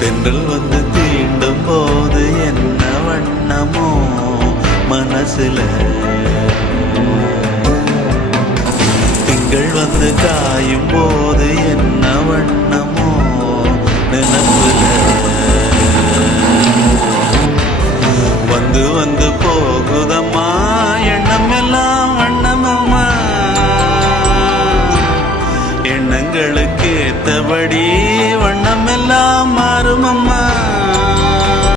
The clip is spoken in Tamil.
தென்றல் வந்து தீண்டும் போது என்ன வண்ணமோ மனசுல, திங்கள் வந்து காயும் போது என்ன வண்ணமோ நினைப்புல, வந்து வந்து போகுதம்மா எண்ணம் எல்லாம் வண்ணமம்மா, எண்ணங்களுக்கு ஏத்தபடி